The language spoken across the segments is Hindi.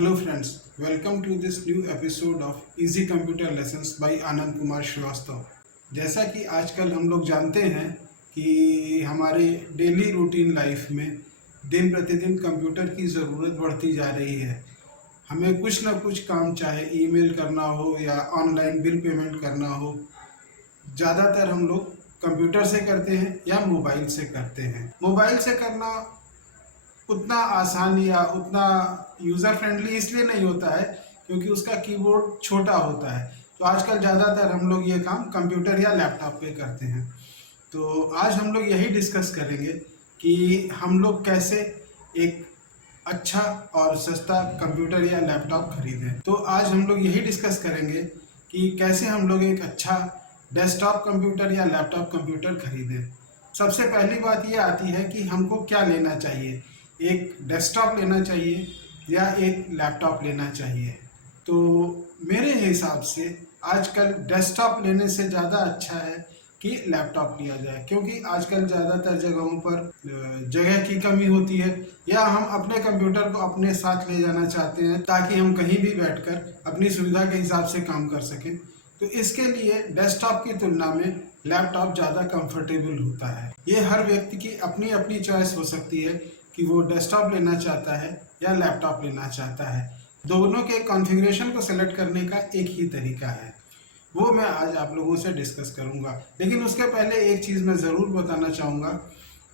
Hello friends, welcome to this new episode of Easy Computer Lessons by Anand Kumar Srivastava. जैसा कि आजकल हम लोग जानते हैं कि हमारे डेली रूटीन लाइफ में दिन प्रतिदिन कंप्यूटर की ज़रूरत बढ़ती जा रही है। हमें कुछ ना कुछ काम, चाहे ईमेल करना हो या ऑनलाइन बिल पेमेंट करना हो, ज़्यादातर हम लोग कंप्यूटर से करते हैं या मोबाइल से करते हैं। मोबाइल से करना उतना आसान या उतना यूज़र फ्रेंडली इसलिए नहीं होता है क्योंकि उसका कीबोर्ड छोटा होता है। तो आजकल ज़्यादातर हम लोग ये काम कंप्यूटर या लैपटॉप पे करते हैं। तो आज हम लोग यही डिस्कस करेंगे कि हम लोग कैसे एक अच्छा और सस्ता कंप्यूटर या लैपटॉप खरीदें। तो आज हम लोग यही डिस्कस करेंगे कि कैसे हम लोग एक अच्छा डेस्कटॉप कंप्यूटर या लैपटॉप कंप्यूटर खरीदें। सबसे पहली बात ये आती है कि हमको क्या लेना चाहिए, एक डेस्कटॉप लेना चाहिए या एक लैपटॉप लेना चाहिए। तो मेरे हिसाब से आजकल डेस्कटॉप लेने से ज़्यादा अच्छा है कि लैपटॉप लिया जाए, क्योंकि आजकल ज़्यादातर जगहों पर जगह की कमी होती है या हम अपने कंप्यूटर को अपने साथ ले जाना चाहते हैं ताकि हम कहीं भी बैठकर अपनी सुविधा के हिसाब से काम कर सकें। तो इसके लिए डेस्कटॉप की तुलना में लैपटॉप ज़्यादा कंफर्टेबल होता है। ये हर व्यक्ति की अपनी अपनी चॉइस हो सकती है कि वो डेस्कटॉप लेना चाहता है या लैपटॉप लेना चाहता है। दोनों के कॉन्फ़िगरेशन को सेलेक्ट करने का एक ही तरीका है, वो मैं आज आप लोगों से डिस्कस करूंगा। लेकिन उसके पहले एक चीज़ मैं ज़रूर बताना चाहूँगा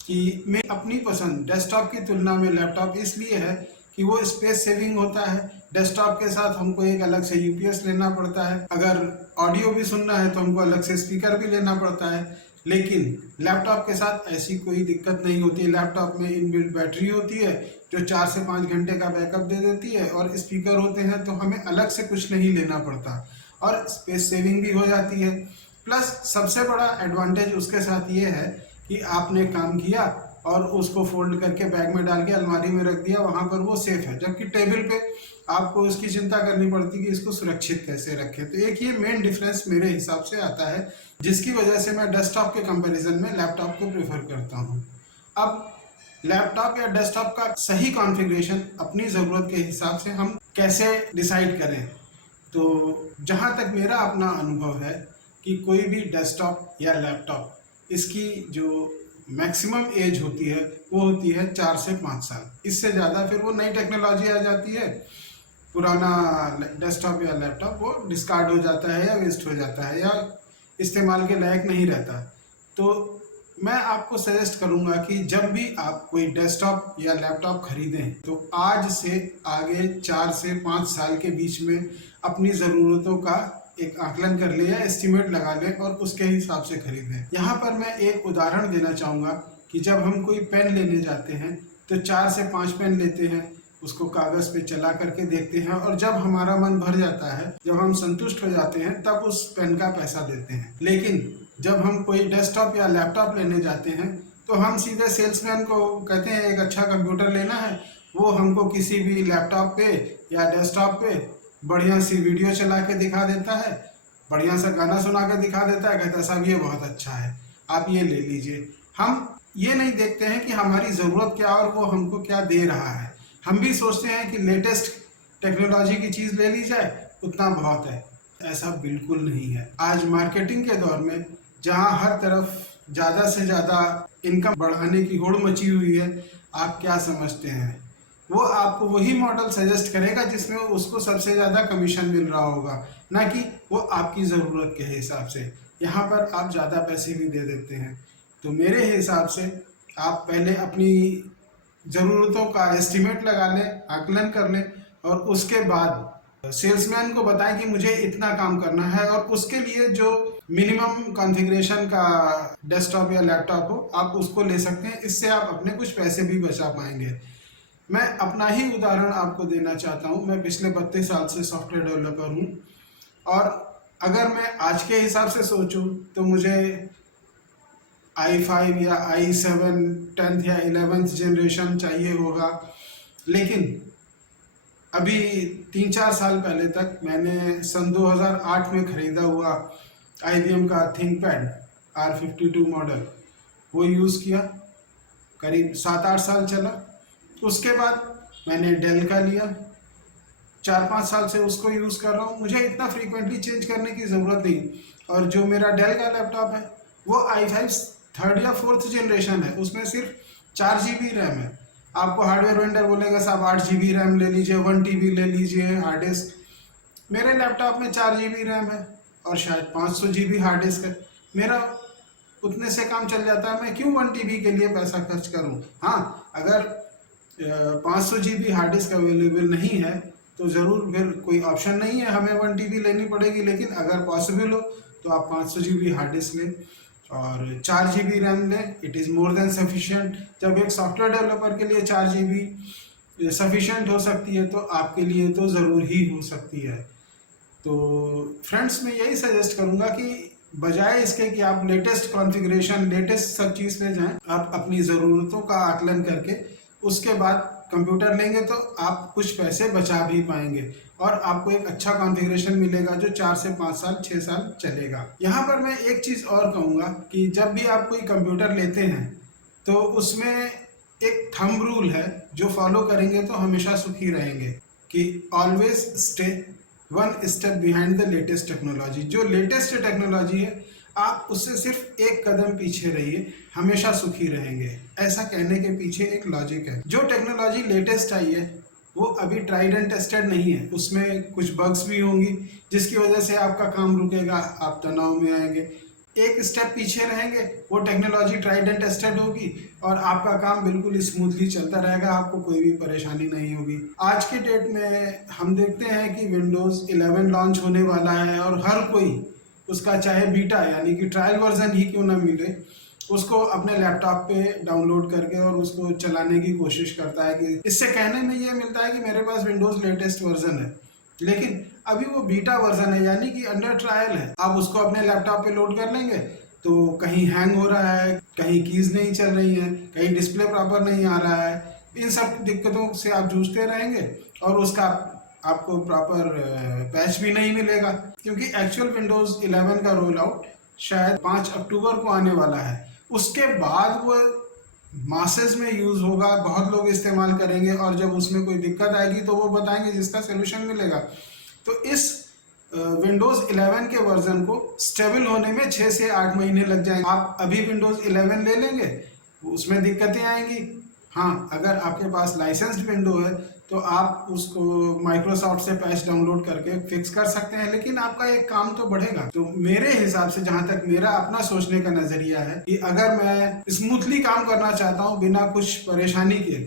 कि मैं अपनी पसंद डेस्कटॉप की तुलना में लैपटॉप इसलिए है कि वो स्पेस सेविंग होता है। डेस्कटॉप के साथ हमको एक अलग से यूपीएस लेना पड़ता है, अगर ऑडियो भी सुनना है तो हमको अलग से स्पीकर भी लेना पड़ता है। लेकिन लैपटॉप के साथ ऐसी कोई दिक्कत नहीं होती है। लैपटॉप में इनबिल्ट बैटरी होती है जो 4 से 5 घंटे का बैकअप दे देती है और स्पीकर होते हैं, तो हमें अलग से कुछ नहीं लेना पड़ता और स्पेस सेविंग भी हो जाती है। प्लस सबसे बड़ा एडवांटेज उसके साथ ये है कि आपने काम किया और उसको फोल्ड करके बैग में डाल के अलमारी में रख दिया, वहाँ पर वो सेफ है। जबकि टेबल पे आपको उसकी चिंता करनी पड़ती कि इसको सुरक्षित कैसे रखें। तो एक ये मेन डिफरेंस मेरे हिसाब से आता है, जिसकी वजह से मैं डेस्कटॉप के कंपैरिजन में लैपटॉप को प्रेफर करता हूँ। अब लैपटॉप या डेस्कटॉप का सही कॉन्फ़िगरेशन अपनी ज़रूरत के हिसाब से हम कैसे डिसाइड करें। तो जहाँ तक मेरा अपना अनुभव है कि कोई भी डेस्कटॉप या लैपटॉप, इसकी जो मैक्सिमम एज होती है वो होती है 4 से 5 साल। इससे ज़्यादा फिर वो नई टेक्नोलॉजी आ जाती है, पुराना डेस्कटॉप या लैपटॉप वो डिस्कार्ड हो जाता है या वेस्ट हो जाता है या इस्तेमाल के लायक नहीं रहता। तो मैं आपको सजेस्ट करूंगा कि जब भी आप कोई डेस्कटॉप या लैपटॉप खरीदें तो आज से आगे 4 से 5 साल के बीच में अपनी ज़रूरतों का एक आकलन कर ले या एस्टिमेट लगा लें और उसके हिसाब से खरीदें। यहाँ पर मैं एक उदाहरण देना चाहूँगा कि जब हम कोई पेन लेने जाते हैं तो 4 से 5 पेन लेते हैं, उसको कागज़ पे चला करके देखते हैं और जब हमारा मन भर जाता है, जब हम संतुष्ट हो जाते हैं, तब उस पेन का पैसा देते हैं। लेकिन जब हम कोई डेस्कटॉप या लैपटॉप लेने जाते हैं तो हम सीधे सेल्समैन को कहते हैं एक अच्छा कंप्यूटर लेना है, वो हमको किसी भी लैपटॉप पे या डेस्कटॉप पे बढ़िया सी वीडियो चला के दिखा देता है, बढ़िया सा गाना सुना के दिखा देता है, कहता है साहब ये बहुत अच्छा है, आप ये ले लीजिए। हम ये नहीं देखते हैं कि हमारी ज़रूरत क्या और वो हमको क्या दे रहा है। हम भी सोचते हैं कि लेटेस्ट टेक्नोलॉजी की चीज़ ले ली जाए, उतना बहुत है। ऐसा बिल्कुल नहीं है। आज मार्केटिंग के दौर में जहाँ हर तरफ ज़्यादा से ज़्यादा इनकम बढ़ाने की होड़ मची हुई है, आप क्या समझते हैं, वो आपको वही मॉडल सजेस्ट करेगा जिसमें उसको सबसे ज़्यादा कमीशन मिल रहा होगा, ना कि वो आपकी ज़रूरत के हिसाब से। यहाँ पर आप ज़्यादा पैसे भी दे देते हैं। तो मेरे हिसाब से आप पहले अपनी ज़रूरतों का एस्टिमेट लगा लें, आकलन कर लें और उसके बाद सेल्समैन को बताएं कि मुझे इतना काम करना है और उसके लिए जो मिनिमम कॉन्फ़िगरेशन का डेस्कटॉप या लैपटॉप हो आप उसको ले सकते हैं। इससे आप अपने कुछ पैसे भी बचा पाएंगे। मैं अपना ही उदाहरण आपको देना चाहता हूँ। मैं पिछले 32 साल से सॉफ्टवेयर डेवलपर हूँ और अगर मैं आज के हिसाब से सोचूं तो मुझे i5 या i7 10th या 11th जनरेशन चाहिए होगा। लेकिन अभी 3-4 साल पहले तक मैंने सन 2008 में ख़रीदा हुआ IBM का थिंकपैड R52 मॉडल वो यूज़ किया, करीब 7-8 साल चला। उसके बाद मैंने डेल का लिया, 4-5 साल से उसको यूज़ कर रहा हूँ, मुझे इतना फ्रीक्वेंटली चेंज करने की ज़रूरत नहीं। और जो मेरा डेल का लैपटॉप है वो i5 थर्ड या फोर्थ जनरेशन है, उसमें सिर्फ 4 GB रैम है। आपको हार्डवेयर वेंडर बोलेगा साहब 8 GB रैम ले लीजिए, 1 TB ले लीजिए हार्ड डिस्क। मेरे लैपटॉप में 4 GB रैम है और शायद 500 GB हार्ड डिस्क है। मेरा उतने से काम चल जाता है, मैं क्यों 1 TB के लिए पैसा खर्च करूं। हाँ, अगर 500 GB हार्ड डिस्क अवेलेबल नहीं है तो ज़रूर फिर कोई ऑप्शन नहीं है, हमें 1 TB लेनी पड़ेगी। लेकिन अगर पॉसिबल हो तो आप 500 GB हार्ड डिस्क लें और 4 GB रैम लें, it is more than sufficient. जब एक सॉफ्टवेयर डेवलपर के लिए 4 GB सफिशिएंट हो सकती है तो आपके लिए तो ज़रूर ही हो सकती है। तो फ्रेंड्स, मैं यही सजेस्ट करूंगा कि बजाय इसके कि आप लेटेस्ट कॉन्फ़िगरेशन, लेटेस्ट सब चीज़ पे जाएं, आप अपनी ज़रूरतों का आकलन करके उसके बाद कंप्यूटर लेंगे तो आप कुछ पैसे बचा भी पाएंगे और आपको एक अच्छा कॉन्फ़िगरेशन मिलेगा जो 4 से 5 साल 6 साल चलेगा। यहाँ पर मैं एक चीज़ और कहूँगा कि जब भी आप कोई कंप्यूटर लेते हैं तो उसमें एक थंब रूल है जो फॉलो करेंगे तो हमेशा सुखी रहेंगे कि always stay 1 step behind the latest technology. जो लेटेस्ट टेक्नोलॉजी है आप उससे सिर्फ एक कदम पीछे रहिए, हमेशा सुखी रहेंगे। ऐसा कहने के पीछे एक लॉजिक है। जो टेक्नोलॉजी लेटेस्ट आई है वो अभी ट्राइड एंड टेस्टेड नहीं है, उसमें कुछ बग्स भी होंगी जिसकी वजह से आपका काम रुकेगा, आप तनाव में आएंगे। एक स्टेप पीछे रहेंगे, वो टेक्नोलॉजी ट्राइड एंड टेस्टेड होगी और आपका काम बिल्कुल स्मूथली चलता रहेगा, आपको कोई भी परेशानी नहीं होगी। आज के डेट में हम देखते हैं कि विंडोज़ 11 लॉन्च होने वाला है और हर कोई उसका चाहे बीटा यानी कि ट्रायल वर्जन ही क्यों ना मिले, उसको अपने लैपटॉप पे डाउनलोड करके और उसको चलाने की कोशिश करता है। कि इससे कहने में ये मिलता है कि मेरे पास विंडोज़ लेटेस्ट वर्जन है, लेकिन अभी वो बीटा वर्जन है यानी कि अंडर ट्रायल है। आप उसको अपने लैपटॉप पे लोड कर लेंगे तो कहीं हैंग हो रहा है, कहीं कीज नहीं चल रही हैं, कहीं डिस्प्ले प्रॉपर नहीं आ रहा है। इन सब दिक्कतों से आप जूझते रहेंगे और उसका आपको प्रॉपर पैच भी नहीं मिलेगा, क्योंकि एक्चुअल विंडोज़ 11 का रोल आउट शायद 5 अक्टूबर को आने वाला है। उसके बाद वो मासेस में यूज़ होगा, बहुत लोग इस्तेमाल करेंगे और जब उसमें कोई दिक्कत आएगी तो वो बताएंगे जिसका सोल्यूशन मिलेगा। तो इस विंडोज़ 11 के वर्जन को स्टेबल होने में 6 से 8 महीने लग जाएंगे। आप अभी विंडोज़ 11 ले लेंगे, उसमें दिक्कतें आएंगी। हाँ, अगर आपके पास लाइसेंस्ड विंडो है तो आप उसको माइक्रोसॉफ्ट से पैच डाउनलोड करके फिक्स कर सकते हैं, लेकिन आपका एक काम तो बढ़ेगा। तो मेरे हिसाब से, जहां तक मेरा अपना सोचने का नजरिया है, कि अगर मैं स्मूथली काम करना चाहता हूं बिना कुछ परेशानी के,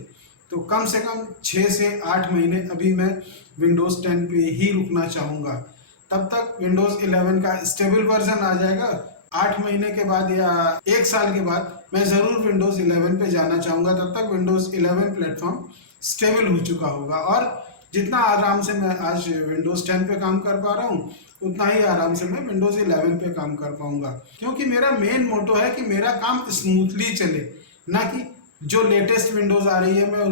तो कम से कम 6 से 8 महीने अभी मैं विंडोज़ 10 पे ही रुकना चाहूँगा। तब तक विंडोज़ 11 का स्टेबल वर्जन आ जाएगा। 8 महीने के बाद या 1 साल के बाद मैं ज़रूर विंडोज़ 11 पे जाना चाहूँगा। तब तक विंडोज़ 11 प्लेटफॉर्म स्टेबल हो चुका होगा और जितना आराम से मैं आज विंडोज़ 10 पे काम कर पा रहा हूँ उतना ही आराम से मैं विंडोज़ 11 पे काम कर पाऊँगा। क्योंकि मेरा मेन मोटो है कि मेरा काम स्मूथली चले, ना कि जो लेटेस्ट विंडोज़ आ रही है मैं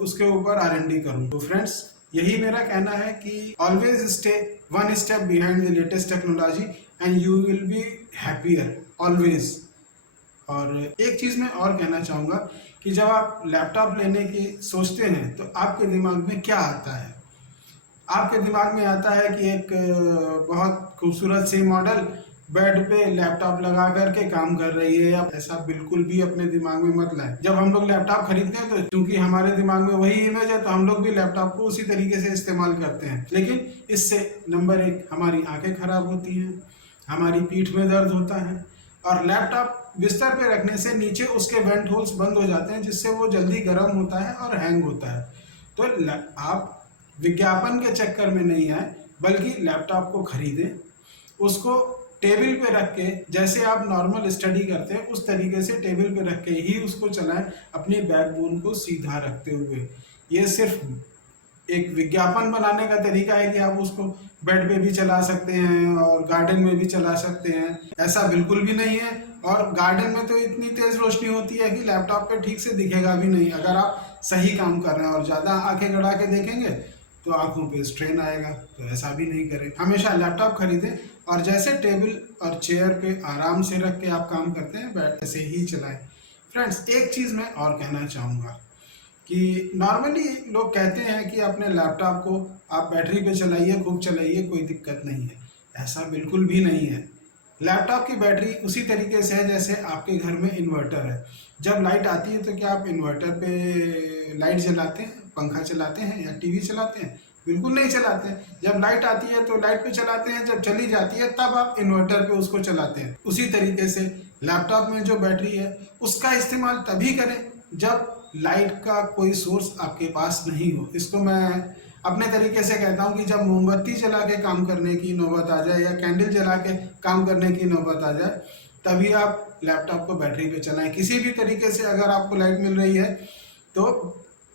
उसके ऊपर R&D करूँ। तो फ्रेंड्स, यही मेरा कहना है कि always stay 1 step behind the latest technology and you will be happier always. और एक चीज़ मैं और कहना चाहूँगा कि जब आप लैपटॉप लेने की सोचते हैं तो आपके दिमाग में क्या आता है? आपके दिमाग में आता है कि एक बहुत खूबसूरत सी मॉडल बेड पे लैपटॉप लगा करके काम कर रही है। या ऐसा बिल्कुल भी अपने दिमाग में मत लाएं। जब हम लोग लैपटॉप खरीदते हैं तो क्योंकि हमारे दिमाग में वही इमेज है तो हम लोग भी लैपटॉप को उसी तरीके से इस्तेमाल करते हैं। लेकिन इससे नंबर 1 हमारी आंखें खराब होती हैं, हमारी पीठ में दर्द होता है और लैपटॉप बिस्तर पे रखने से नीचे उसके वेंट होल्स बंद हो जाते हैं जिससे वो जल्दी गर्म होता है और हैंग होता है। तो आप विज्ञापन के चक्कर में नहीं आए, बल्कि लैपटॉप को खरीदें, उसको टेबल पे रख के, जैसे आप नॉर्मल स्टडी करते हैं उस तरीके से टेबल पे रख के ही उसको चलाएं, अपनी बैकबोन को सीधा रखते हुए। ये सिर्फ एक विज्ञापन बनाने का तरीका है कि आप उसको बेड पे भी चला सकते हैं और गार्डन में भी चला सकते हैं, ऐसा बिल्कुल भी नहीं है। और गार्डन में तो इतनी तेज रोशनी होती है कि लैपटॉप पे ठीक से दिखेगा भी नहीं अगर आप सही काम कर रहे हैं। और ज़्यादा आंखें गड़ा के देखेंगे तो आंखों पे स्ट्रेन आएगा, तो ऐसा भी नहीं करें। हमेशा लैपटॉप खरीदें और जैसे टेबल और चेयर पे आराम से रख के आप काम करते हैं, बैठ ऐसे ही चलाएं। फ्रेंड्स, एक चीज़ मैं और कहना चाहूँगा कि नॉर्मली लोग कहते हैं कि अपने लैपटॉप को आप बैटरी पे चलाइए, खूब चलाइए, कोई दिक्कत नहीं है। ऐसा बिल्कुल भी नहीं है। लैपटॉप की बैटरी उसी तरीके से है जैसे आपके घर में इन्वर्टर है। जब लाइट आती है तो क्या आप इन्वर्टर पे लाइट जलाते हैं, पंखा चलाते हैं या टीवी चलाते हैं? बिल्कुल नहीं चलाते हैं। जब लाइट आती है तो लाइट पे चलाते हैं, जब चली जाती है तब आप इन्वर्टर पे उसको चलाते हैं। उसी तरीके से लैपटॉप में जो बैटरी है उसका इस्तेमाल तभी करें जब लाइट का कोई सोर्स आपके पास नहीं हो। इसको मैं अपने तरीके से कहता हूँ कि जब मोमबत्ती जला के काम करने की नौबत आ जाए या कैंडल जला के काम करने की नौबत आ जाए, तभी आप लैपटॉप को बैटरी पे चलाएं। किसी भी तरीके से अगर आपको लाइट मिल रही है तो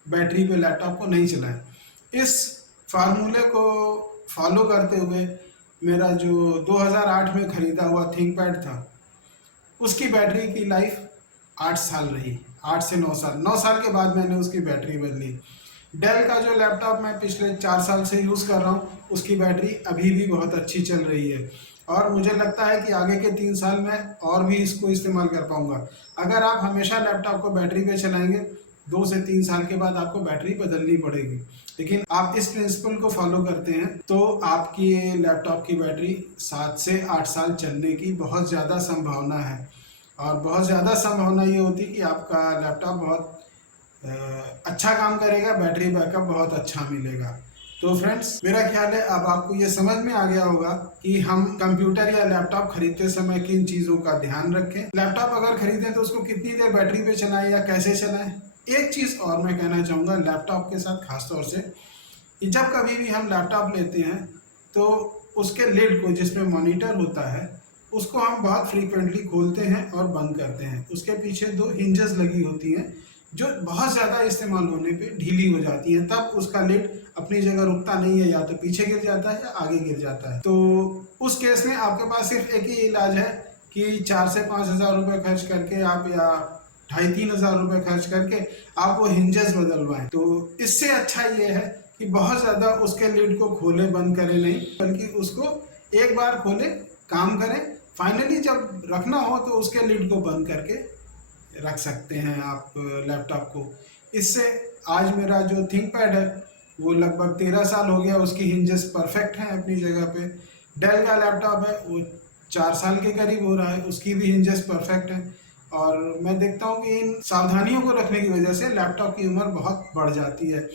बैटरी पे लैपटॉप को नहीं चलाएं। इस फार्मूले को फॉलो करते हुए मेरा जो 2008 में ख़रीदा हुआ थिंकपैड था उसकी बैटरी की लाइफ 8 साल रही। 8 से 9 साल, 9 साल के बाद मैंने उसकी बैटरी बदली। डेल का जो लैपटॉप मैं पिछले 4 साल से यूज़ कर रहा हूँ उसकी बैटरी अभी भी बहुत अच्छी चल रही है और मुझे लगता है कि आगे के 3 साल में और भी इसको इस्तेमाल कर पाऊँगा। अगर आप हमेशा लैपटॉप को बैटरी पे चलाएंगे 2 से 3 साल के बाद आपको बैटरी बदलनी पड़ेगी। लेकिन आप इस प्रिंसिपल को फॉलो करते हैं तो आपकी लैपटॉप की बैटरी 7 से 8 साल चलने की बहुत ज़्यादा संभावना है और बहुत ज़्यादा संभावना ये होती है कि आपका लैपटॉप बहुत अच्छा काम करेगा, बैटरी बैकअप बहुत अच्छा मिलेगा। तो फ्रेंड्स, मेरा ख्याल है अब आपको ये समझ में आ गया होगा कि हम कंप्यूटर या लैपटॉप खरीदते समय किन चीज़ों का ध्यान रखें। लैपटॉप अगर खरीदें तो उसको कितनी देर बैटरी पे चलाएं या कैसे चलाएं। एक चीज़ और मैं कहना चाहूँगा लैपटॉप के साथ खास तौर से कि जब कभी भी हम लैपटॉप लेते हैं तो उसके लिड को, जिसमें मॉनिटर होता है, उसको हम बहुत फ्रीक्वेंटली खोलते हैं और बंद करते हैं। उसके पीछे 2 हिंजेस लगी होती हैं जो बहुत ज़्यादा इस्तेमाल होने पे ढीली हो जाती हैं, तब उसका लिड अपनी जगह रुकता नहीं है, या तो पीछे गिर जाता है या आगे गिर जाता है। तो उस केस में आपके पास सिर्फ एक ही इलाज है कि 4 से 5 हज़ार रुपये खर्च करके आप, या 2,500-3 हज़ार रुपये खर्च करके आप वो हिंजेस बदलवाएं। तो इससे अच्छा ये है कि बहुत ज़्यादा उसके लिड को खोले बंद करें नहीं, बल्कि उसको एक बार खोले, काम करें, फाइनली जब रखना हो तो उसके लिड को बंद करके रख सकते हैं आप लैपटॉप को। इससे आज मेरा जो थिंकपैड है वो लगभग 13 साल हो गया, उसकी हिंजेस परफेक्ट हैं अपनी जगह पे। डेल का लैपटॉप है वो 4 साल के करीब हो रहा है, उसकी भी हिंजेस परफेक्ट हैं। और मैं देखता हूँ कि इन सावधानियों को रखने की वजह से लैपटॉप की उम्र बहुत बढ़ जाती है,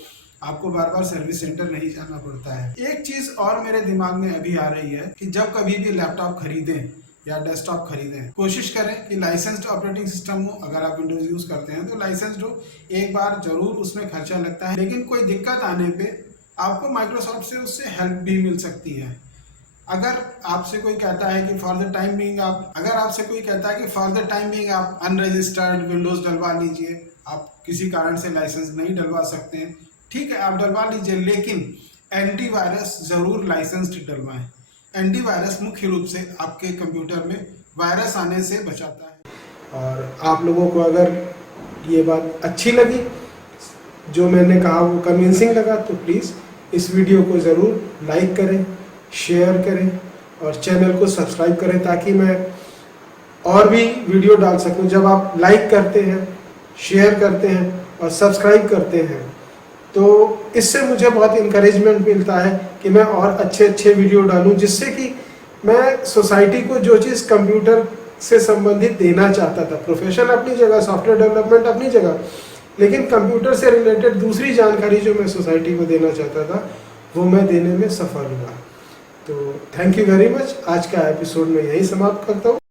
आपको बार बार सर्विस सेंटर नहीं जाना पड़ता है। एक चीज़ और मेरे दिमाग में अभी आ रही है कि जब कभी भी लैपटॉप खरीदें या डेस्कटॉप खरीदें, कोशिश करें कि लाइसेंस्ड ऑपरेटिंग सिस्टम हो। अगर आप विंडोज़ यूज़ करते हैं तो लाइसेंस्ड हो। एक बार ज़रूर उसमें खर्चा लगता है, लेकिन कोई दिक्कत आने पे आपको माइक्रोसॉफ्ट से उससे हेल्प भी मिल सकती है। अगर आपसे कोई कहता है कि फॉर द टाइम बीइंग आप अनरजिस्टर्ड विंडोज़ डलवा लीजिए, आप किसी कारण से लाइसेंस नहीं डलवा सकते हैं, ठीक है, आप डलवा लीजिए, लेकिन एंटीवायरस ज़रूर लाइसेंस्ड डलवाएं। एंटीवायरस मुख्य रूप से आपके कंप्यूटर में वायरस आने से बचाता है। और आप लोगों को अगर ये बात अच्छी लगी, जो मैंने कहा वो कन्विंसिंग लगा, तो प्लीज़ इस वीडियो को ज़रूर लाइक करें, शेयर करें और चैनल को सब्सक्राइब करें, ताकि मैं और भी वीडियो डाल सकूं। जब आप लाइक करते हैं, शेयर करते हैं और सब्सक्राइब करते हैं तो इससे मुझे बहुत इनकरेजमेंट मिलता है कि मैं और अच्छे अच्छे वीडियो डालूं, जिससे कि मैं सोसाइटी को जो चीज़ कंप्यूटर से संबंधित देना चाहता था, प्रोफेशन अपनी जगह, सॉफ्टवेयर डेवलपमेंट अपनी जगह, लेकिन कंप्यूटर से रिलेटेड दूसरी जानकारी जो मैं सोसाइटी को देना चाहता था वो मैं देने में सफल हुआ। तो थैंक यू वेरी मच। आज का एपिसोड मैं यही समाप्त करता हूँ।